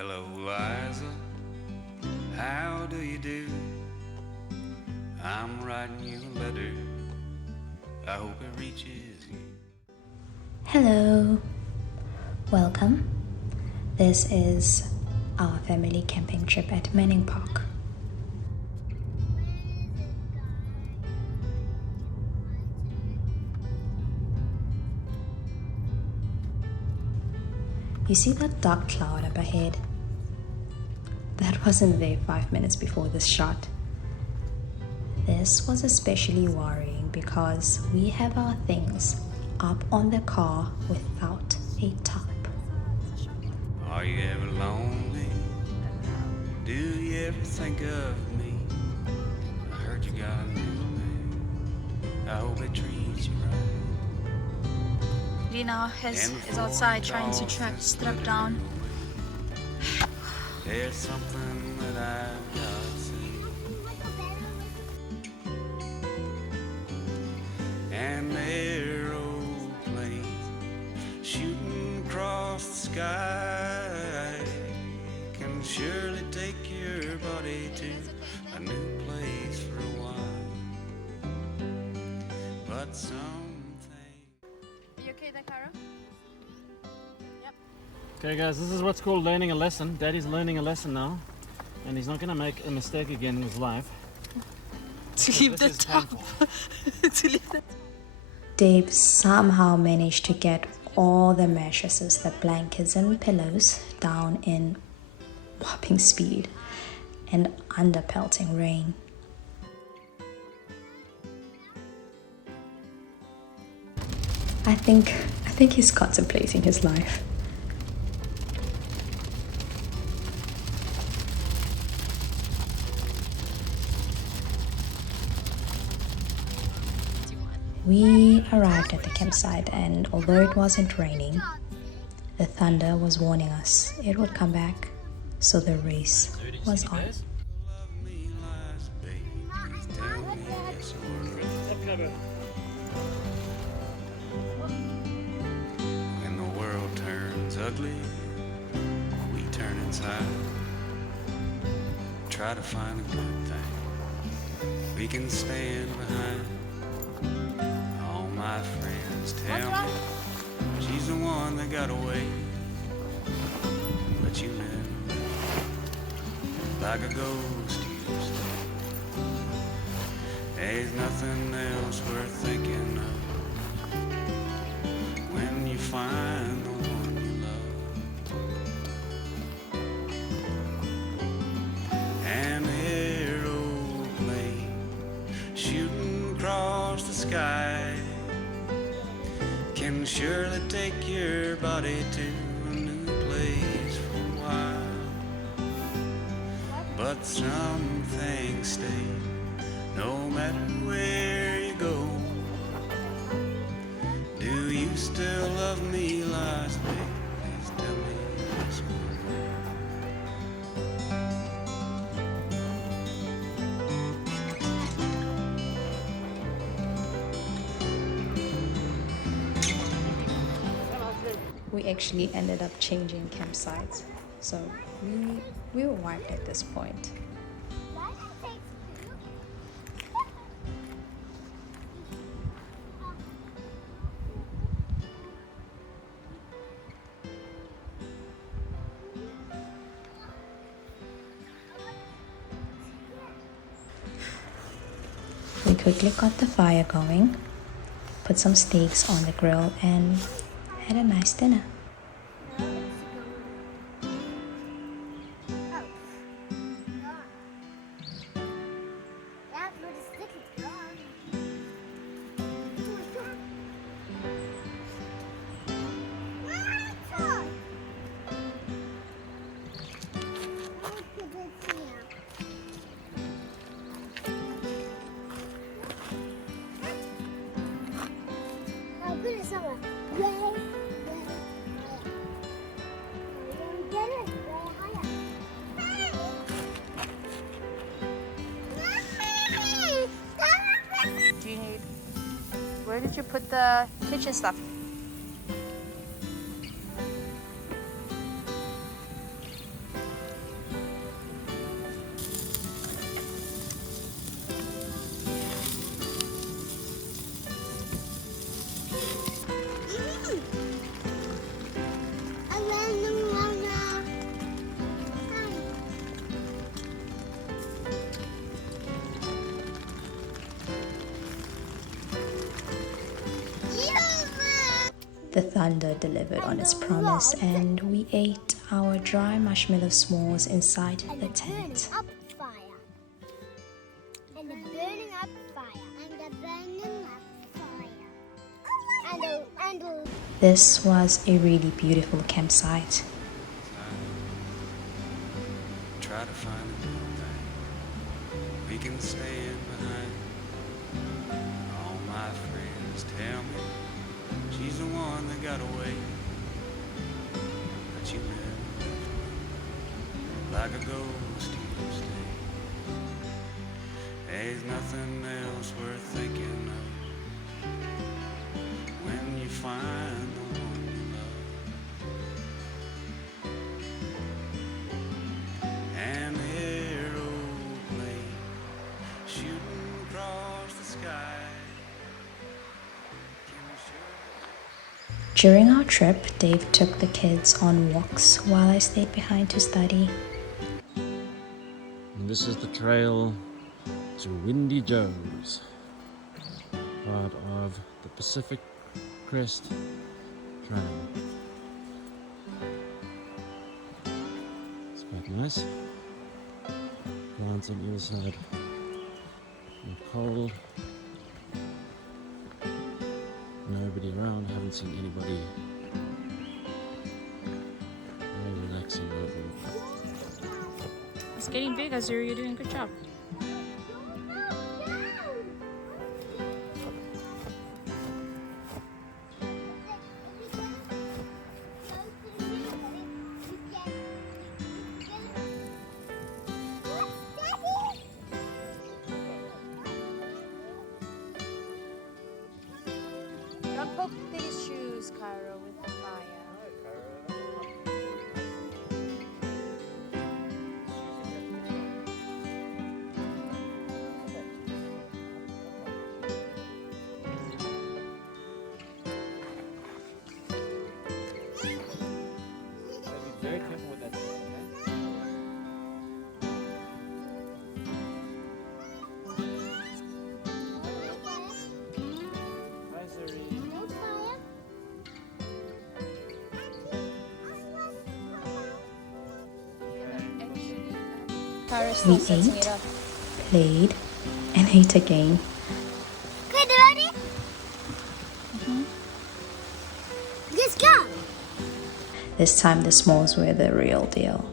Hello, Liza, how do you do? I'm writing you a letter, I hope it reaches you. Hello, welcome. This is our family camping trip at Manning Park. You see that dark cloud up ahead? That wasn't there 5 minutes before this shot. This was especially worrying because we have our things up on the car without a tarp. Are you ever lonely? Do you ever think of me? I heard you got a new man, I hope it treats you right. Lena is outside trying to track strap down. There's something that I've got to say. An aeroplane shooting across the sky can surely take your body to a new place for a while. But something. Are you okay there, Cara? Yep. Okay guys, this is what's called learning a lesson. Daddy's learning a lesson now, and he's not going to make a mistake again in his life. To leave the top. To leave the Dave somehow managed to get all the mattresses, the blankets and pillows down in whopping speed and under pelting rain. I think he's contemplating his life. We arrived at the campsite, and although it wasn't raining, the thunder was warning us it would come back, so the race was on. Love me last, baby. Please tell me yes or no. When the world turns ugly, we turn inside. Try to find a good thing we can stand behind. All my friends tell me she's the one that got away, but you never left, like a ghost you stay. There's nothing else worth thinking of when you find the one you love. An aeroplane shooting across the sky can surely take your body to a new place for a while. But some things stay no matter where you go. Do you still love me, last babe? Please tell me yes or no. We actually ended up changing campsites, so we were wiped at this point. We quickly got the fire going, put some steaks on the grill, and had a nice dinner. Where did you put the kitchen stuff? The thunder delivered on its promise, and we ate our dry marshmallow s'mores inside the tent. Up fire. And the burning up fire. And the burning up fire. And the This was a really beautiful campsite. Try to find a good thing we can stand behind. All my friends tell me she's the one that got away, but you never left me like a ghost you stay. There's nothing else worth thinking of when you find the one you love. An aeroplane shooting across the sky. During our trip, Dave took the kids on walks while I stayed behind to study. And this is the trail to Windy Joe's, part of the Pacific Crest Trail. It's quite nice. Plants on either side. Not cold. Nobody around. Haven't seen anybody. Very relaxing overall. It's getting big, Azur. You're doing a good job. Don't poke these shoes, Cairo, with the fire. Be very careful with that thing, Hi, Zuri. no fire. Cairo's We still setting ate, it up. played, and ate again. Okay, you ready? Let's go. This time the s'mores were the real deal.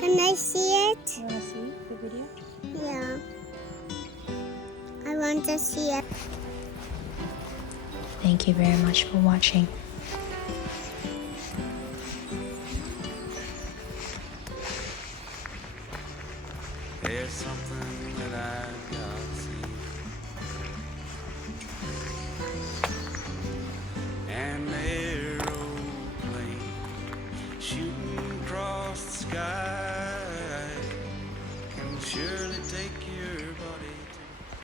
Can I see it? You wanna see the video? Yeah. I want to see it. Thank you very much for watching. There's something